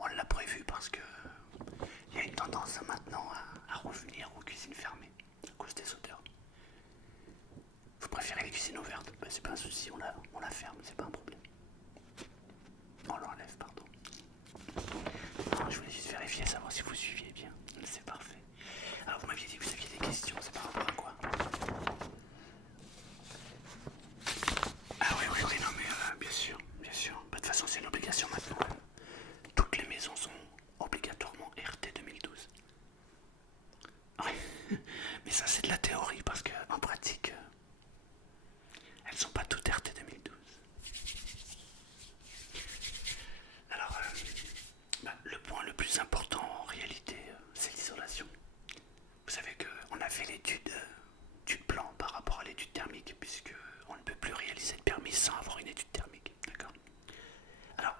on l'a prévu parce que il y a une tendance maintenant à revenir aux cuisines fermées à cause des odeurs. Vous préférez les cuisines ouvertes? Ben, c'est pas un souci, on la ferme, c'est pas un problème. On l'enlève, pardon. Non, je voulais juste vérifier, savoir si vous suiviez bien. C'est parfait. Alors vous m'aviez dit que vous aviez des questions, c'est par rapport à quoi? Ah oui, oui, oui, non mais bien sûr, bien sûr. Bah, de toute façon c'est une obligation maintenant. Toutes les maisons sont obligatoirement RT 2012. Ouais. Mais ça c'est de la théorie parce qu'en pratique, elles sont pas toutes RT 2012. Alors, bah, le point le plus important en réalité, c'est l'isolation. Vous savez qu'on a fait l'étude du plan par rapport à l'étude thermique, puisque on ne peut plus réaliser de permis sans avoir une étude thermique. D'accord. Alors,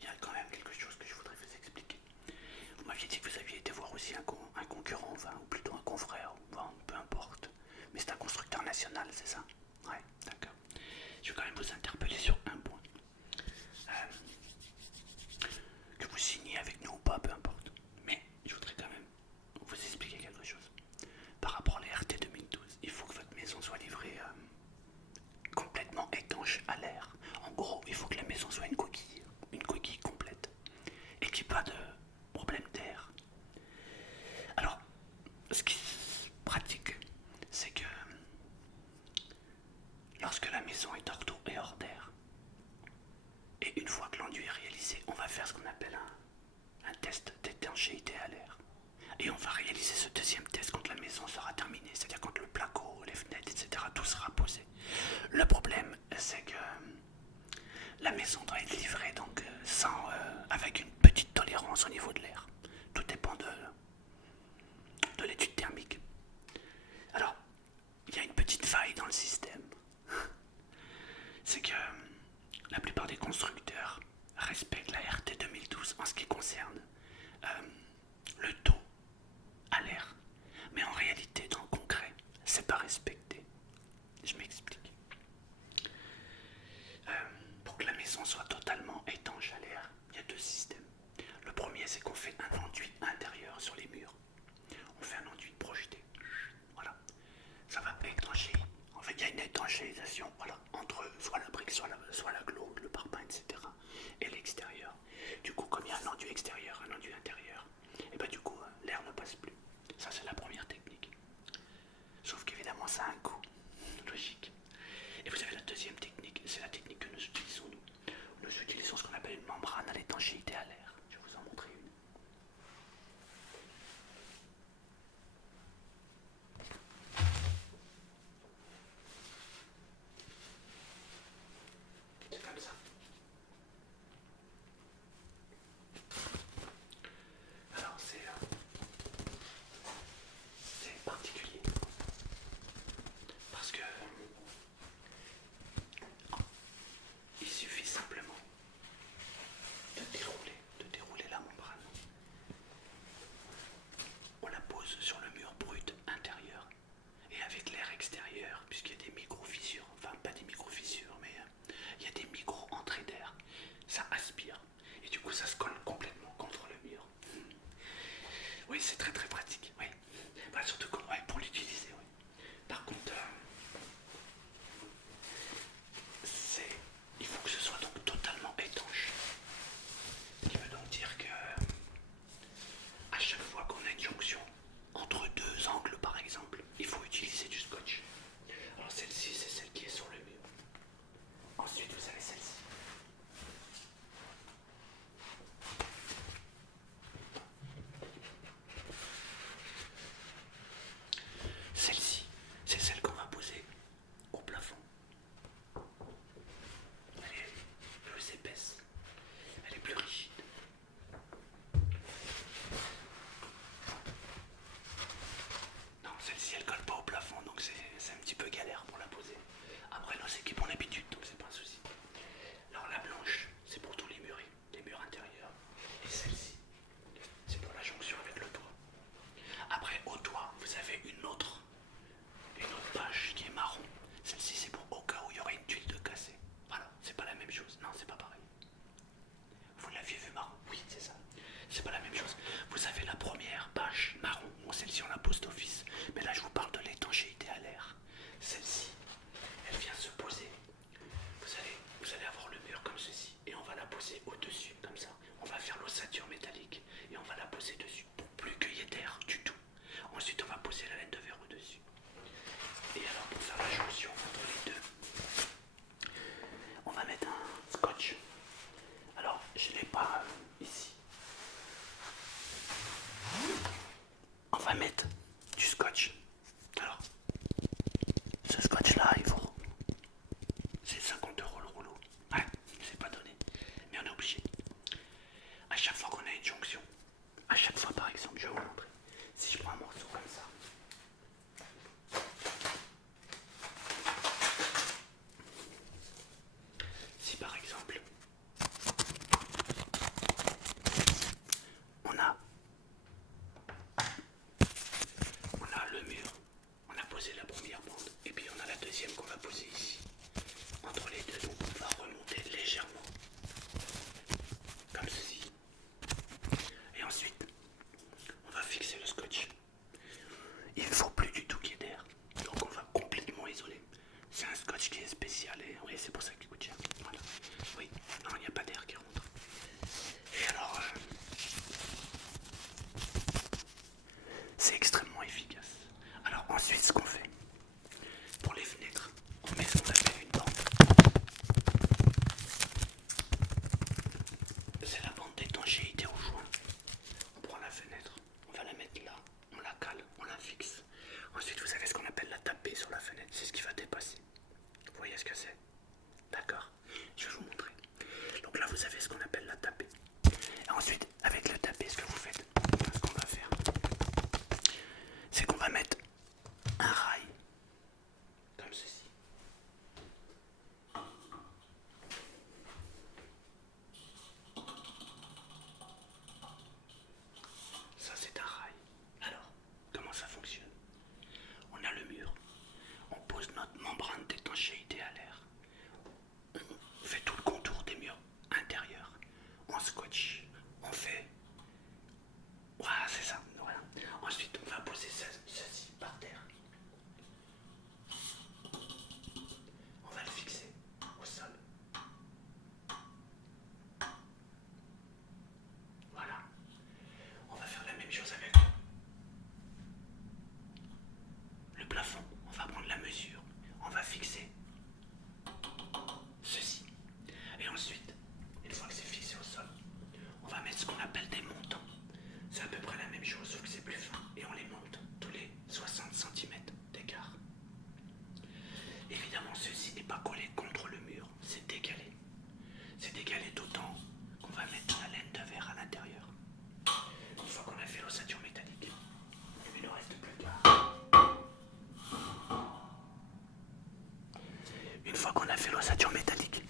il y a quand même quelque chose que je voudrais vous expliquer. Vous m'aviez dit que vous aviez été voir aussi un concurrent, enfin, ou plutôt un confrère, enfin, peu importe. Mais c'est un constructeur national, c'est ça? Ouais, d'accord. Je vais quand même vous interpeller sur un point. Que vous signez avec nous ou pas, peu importe. Mais je voudrais quand même vous expliquer quelque chose. Par rapport à la RT 2012, il faut que votre maison soit livrée complètement étanche à l'air. En gros, il faut que la maison soit une coquille complète, et qu'il n'y ait pas de problème d'air. Alors, ce qui est pratique, c'est que lorsque la maison est hors d'eau et hors d'air, et une fois que l'enduit est réalisé, on va faire ce qu'on appelle un test d'étanchéité à l'air. Et on va réaliser ce deuxième test quand la maison sera terminée, c'est-à-dire quand le placo, les fenêtres, etc., tout sera posé. Le problème, c'est que la maison doit être livrée donc avec une petite tolérance au niveau de l'air. Tout dépend de l'étude thermique. Alors, il y a une petite faille dans le système. C'est que la plupart des constructeurs respectent la RT 2012 en ce qui concerne le taux à l'air. Mais en réalité, dans le concret, c'est pas respecté. Je m'explique. Pour que la maison soit totalement étanche à l'air, il y a deux systèmes. Le premier, c'est qu'on fait un enduit intérieur sur les murs. On fait un enduit projeté. Voilà. Ça va étancher. En fait, il y a une étanchéisation, voilà, entre soit la brique, soit la glauque, le parpaing, etc. et l'extérieur. Du coup, comme il y a un enduit extérieur, un enduit intérieur, et bah du coup, l'air ne passe plus. Ça, c'est la première technique. Sauf qu'évidemment, ça a un coût. Logique. Et vous avez la deuxième technique, c'est la technique que nous utilisons nous. Nous utilisons ce qu'on appelle une membrane à l'étanchéité à l'air. Je vais vous en montrer une. C'est comme ça. Alors c'est particulier parce que il suffit simplement de dérouler la membrane. On la pose sur le mur brut intérieur et avec l'air extérieur, puisqu'il y a des micro-fissures, enfin pas des micro-fissures, mais il y a des micro-entrées d'air, ça aspire et du coup ça se colle complètement contre le mur. Oui, c'est très très pratique, oui. Bah, surtout pour l'utiliser, oui. Par contre, il faut que ce soit donc totalement étanche. Ce qui veut donc dire que à chaque fois qu'on a une jonction entre deux angles par exemple, il faut utiliser du scotch. Alors celle-ci, c'est celle qui est sur le mur. Ensuite, vous avez celle-ci. va mettre du scotch. Alors, ce scotch là, il vaut. C'est 50 € le rouleau. Ouais, c'est pas donné. Mais on est obligé. À chaque fois qu'on a une jonction, à chaque fois par exemple, je vais vous montrer. Si je prends un morceau comme ça. Si par exemple, on a le mur, on a posé la première bande, et puis on a la deuxième qu'on va poser ici. Entre les deux, donc on va remonter légèrement, comme ceci. Et ensuite, on va fixer le scotch. Il ne faut plus du tout qu'il y ait d'air, donc on va complètement isoler. C'est un scotch qui est spécial, et oui, c'est pour ça qu'il coûte cher. Voilà. Oui, non, il n'y a pas d'air qui rentre. Et alors, c'est extrêmement efficace. Alors ensuite, ce qu'on fait, pour les fenêtres, on met ce qu'on appelle une bande. C'est la bande d'étanchéité au joint. On prend la fenêtre, on va la mettre là, on la cale, on la fixe. Ensuite, vous avez ce qu'on appelle la tapée sur la fenêtre, c'est ce qui va dépasser. Vous voyez ce que c'est? D'accord? Je vais vous montrer. Donc là, vous avez ce qu'on appelle la tapée. Et ensuite, avec le tapé, ce que vous faites, ce qu'on va faire, c'est qu'on va mettre un rail, comme ceci. Ça, c'est un rail. Alors, comment ça fonctionne? On a le mur, on pose notre membrane d'étanchéité à l'air, on fait tout le contour des murs intérieurs, on scotch, on fait. Voilà, c'est ça. Voilà. Ensuite, on va poser ceci par terre. On va le fixer au sol. Voilà. On va faire la même chose avec le plafond. On va prendre la mesure. On va fixer ceci. Et ensuite, une fois que c'est fixé au sol, on va mettre ce qu'on appelle des montants. C'est à peu près la même chose, sauf que c'est plus fin. Et on les monte tous les 60 cm d'écart. Évidemment, ceci n'est pas collé contre le mur, c'est décalé. C'est décalé d'autant qu'on va mettre la laine de verre à l'intérieur. Une fois qu'on a fait l'ossature métallique, il ne reste plus qu'à. Une fois qu'on a fait l'ossature métallique,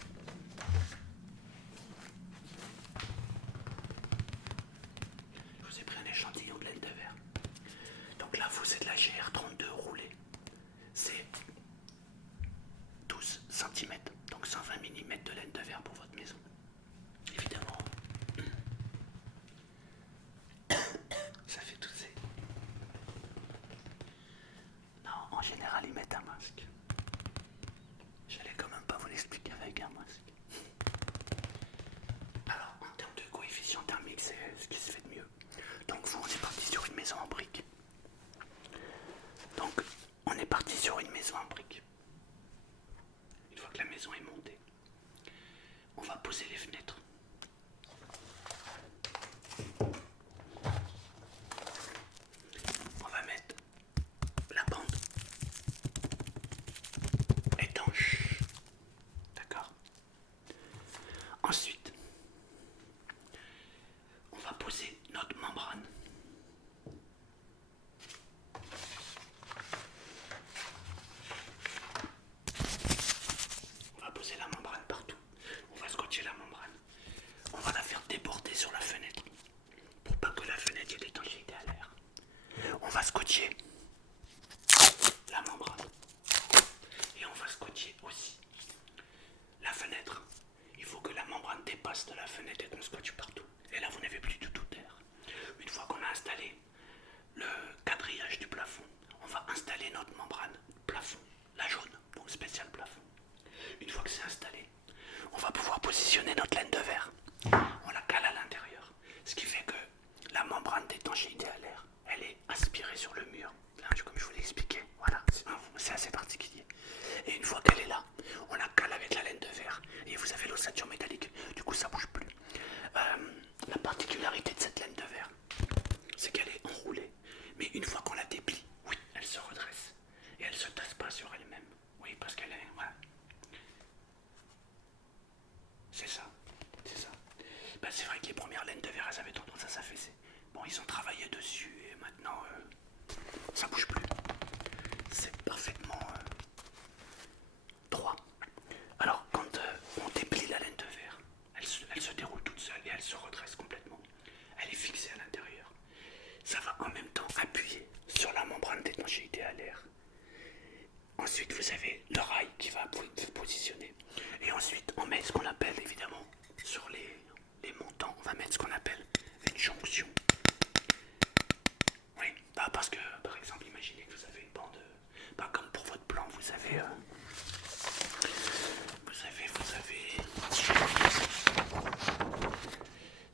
je vous ai pris un échantillon de laine de verre. Donc là, vous êtes la GR32 roulée. C'est 12 cm, donc 120 mm de laine de verre pour votre maison. Évidemment, ça fait toutes ces. Non, en général, ils mettent un masque. J'allais quand même pas vous l'expliquer avec un masque. Alors, en termes de coefficient thermique, c'est ce qui se fait de mieux. Donc, vous, on est parti sur une maison en briques. Donc, s'affaisser. Bon, ils ont travaillé dessus et maintenant ça bouge plus. C'est parfaitement droit. Alors quand on déplie la laine de verre, elle se déroule toute seule et elle se redresse complètement. Elle est fixée à l'intérieur. Ça va en même temps appuyer sur la membrane d'étanchéité à l'air. Ensuite vous avez le rail qui va se positionner. Et ensuite on met ce qu'on appelle évidemment sur les montants, on va mettre ce qu'on appelle une jonction. Oui, bah parce que par exemple imaginez que vous avez une bande, bah comme pour votre plan vous avez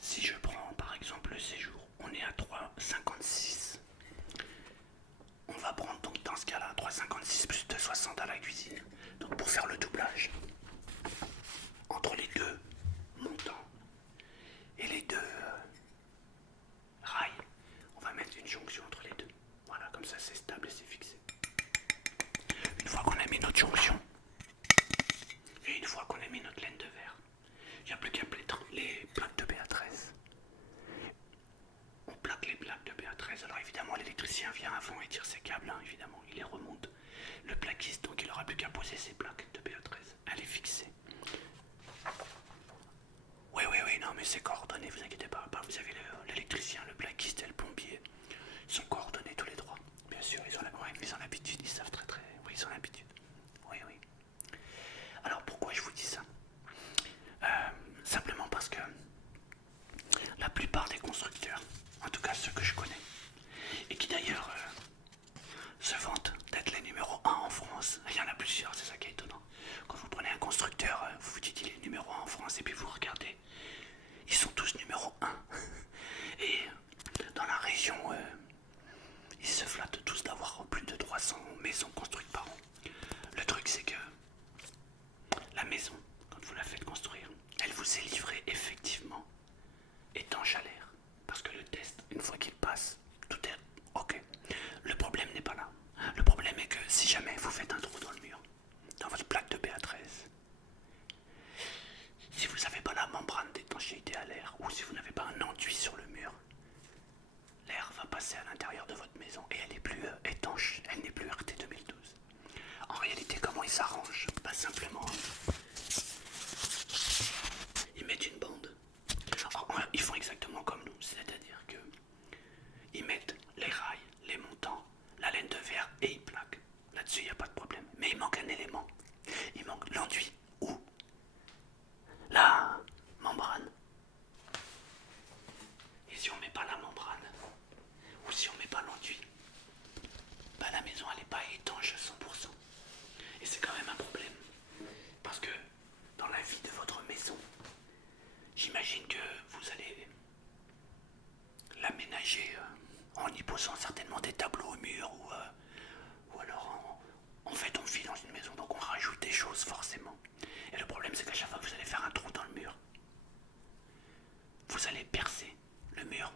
si je prends par exemple le séjour, on est à 3,56. On va prendre donc dans ce cas-là 3,56 plus 2,60 à la cuisine. Donc pour faire le doublage entre les deux montants et les deux rails, on va mettre une jonction entre les deux. Voilà, comme ça c'est stable et c'est fixé. Une fois qu'on a mis notre jonction et une fois qu'on a mis notre laine de verre, il n'y a plus qu'à les plaques de BA13. On plaque les plaques de BA13. Alors évidemment l'électricien vient avant et tire ses câbles, hein, évidemment, il les remonte. Le plaquiste, donc il n'aura plus qu'à poser ses plaques de BA13. Elle est fixée. Oui, non mais c'est coordonné, vous inquiétez pas. Vous avez l'électricien, le plaquiste et le plombier. Ils sont coordonnés tous les trois. Bien sûr, ils ont l'habitude, ils savent très. Oui, ils ont l'habitude. Oui. Alors pourquoi je vous dis ça? Simplement parce que la plupart des constructeurs, en tout cas ceux que je connais, et qui d'ailleurs se vantent d'être les numéro 1 en France, il y en a plusieurs, c'est ça qui est étonnant. Quand vous prenez un constructeur, vous vous dites il est numéro 1 en France, et puis vous regardez, ils sont tous numéro 1. Et dans la région, ils se flattent tous d'avoir plus de 300 maisons construites par an. Le truc c'est que la maison, quand vous la faites construire, elle vous est livrée effectivement étanche à l'air. Parce que le test, une fois qu'il passe, tout est ok. Le problème n'est pas là. Le problème est que si jamais vous faites un trou dans le mur, dans votre plaque de BA13, si vous n'avez pas la membrane d'étanchéité à l'air, ou si vous n'avez pas un enduit sur le mur, l'air va passer à l'intérieur de votre maison et elle n'est plus étanche, elle n'est plus RT 2012. En réalité, comment ils s'arrangent? Pas simplement, ils mettent une bande. Alors, ils font exactement comme nous, c'est-à-dire que ils mettent les rails, les montants, la laine de verre et ils plaquent. Là-dessus, il n'y a pas de problème. Mais il manque un élément. Il manque l'enduit ou la membrane. Et si on ne met pas la membrane, ou si on ne met pas l'enduit, bah la maison elle n'est pas étanche à 100%. Et c'est quand même un problème. Parce que dans la vie de votre maison, j'imagine que vous allez l'aménager en y posant certainement des tableaux au mur ou alors en fait on vit dans une maison donc on rajoute des choses forcément. Et le problème c'est qu'à chaque fois que vous allez faire un trou dans le mur, vous allez percer le mur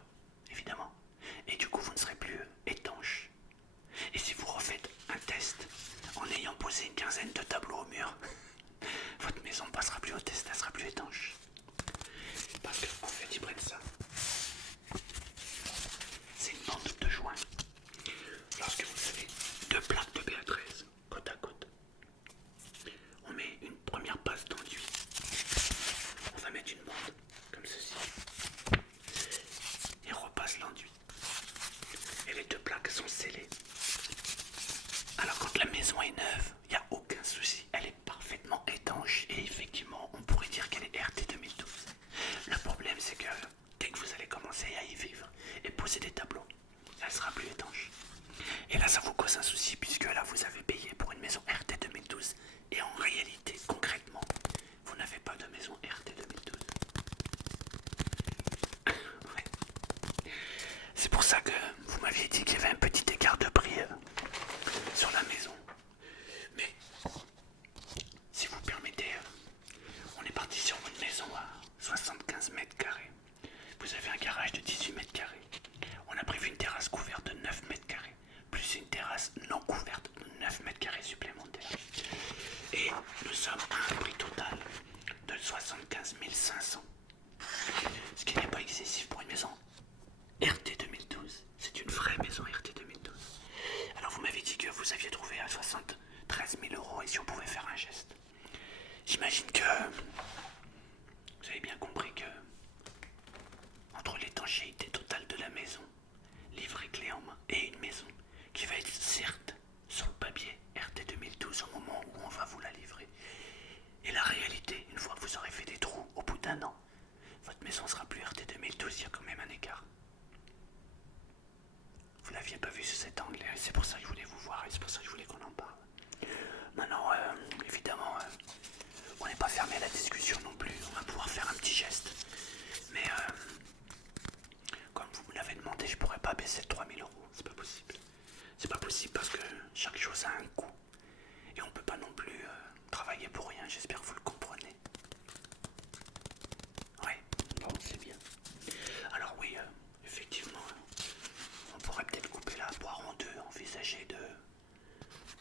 évidemment et du coup vous ne serez plus étanche. Et si vous refaites un test en ayant posé une quinzaine de tableaux au mur, votre maison ne passera plus au test, elle sera plus étanche. Parce qu'en fait ils prennent ça. C'est une bande de joint. Lorsque vous avez deux plaques de BA13 côte à côte, on met une première passe d'enduit. On va mettre une bande comme ceci. Et repasse l'enduit. Et les deux plaques sont scellées. Alors quand la maison est neuve, il n'y a aucun souci. Elle est parfaitement étanche et effectivement on pourrait dire qu'elle est RT 2012. Le problème c'est que dès que vous allez commencer à y vivre et poser des tableaux, elle sera plus étanche. Et là ça vous cause un souci puisque là vous avez payé pour une maison RT 2012 et en réalité, concrètement, vous n'avez pas de maison RT 2012. Ouais. C'est pour ça que vous m'aviez dit qu'il y avait un petit écart de prix sur la maison. Mais si vous permettez, on est parti sur une maison à 75 mètres carrés. Vous avez un garage de 18 mètres carrés. On a prévu une terrasse couverte de 9 mètres carrés, plus une terrasse non couverte de 9 mètres carrés supplémentaires. Et nous sommes à un prix total de 75 500. Ce qui n'est pas excessif pour une maison baisser de 3 000 euros. C'est pas possible. C'est pas possible parce que chaque chose a un coût. Et on peut pas non plus travailler pour rien. J'espère que vous le comprenez. Ouais, bon, c'est bien. Alors oui, effectivement, on pourrait peut-être couper la poire en deux, envisager de...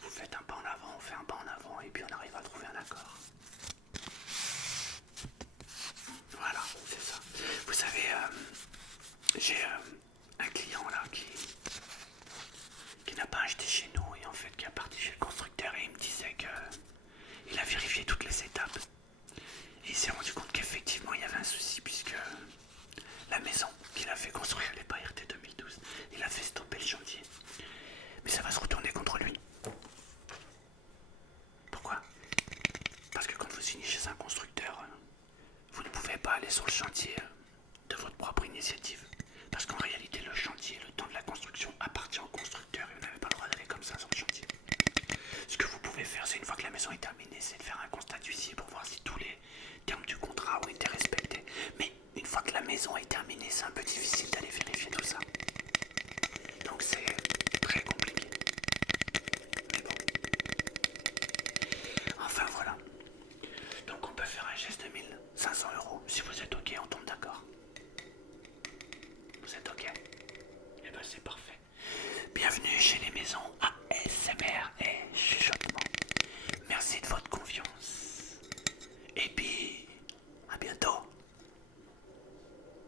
Vous faites un pas en avant, on fait un pas en avant, et puis on arrive à trouver un accord. Voilà, c'est ça. Vous savez, j'ai un client là qui n'a pas acheté chez nous, et en fait qui a parti chez le constructeur, et il me disait que il a vérifié toutes les étapes. Et il s'est rendu compte qu'effectivement il y avait un souci, puisque la maison qu'il a fait construire, elle n'est pas RT 2012. Il a fait stopper le chantier. Mais ça va se retourner contre lui. Pourquoi? Parce que quand vous signez chez un constructeur, vous ne pouvez pas aller sur le chantier de votre propre initiative. Parce qu'en réalité, le chantier, le temps de la construction appartient au constructeur et vous n'avez pas le droit d'aller comme ça sur le chantier. Ce que vous pouvez faire, c'est une fois que la maison est terminée, c'est de faire un constat d'huissier pour voir si tous les termes du contrat ont été respectés. Mais une fois que la maison est terminée, c'est un peu difficile d'aller vérifier tout ça.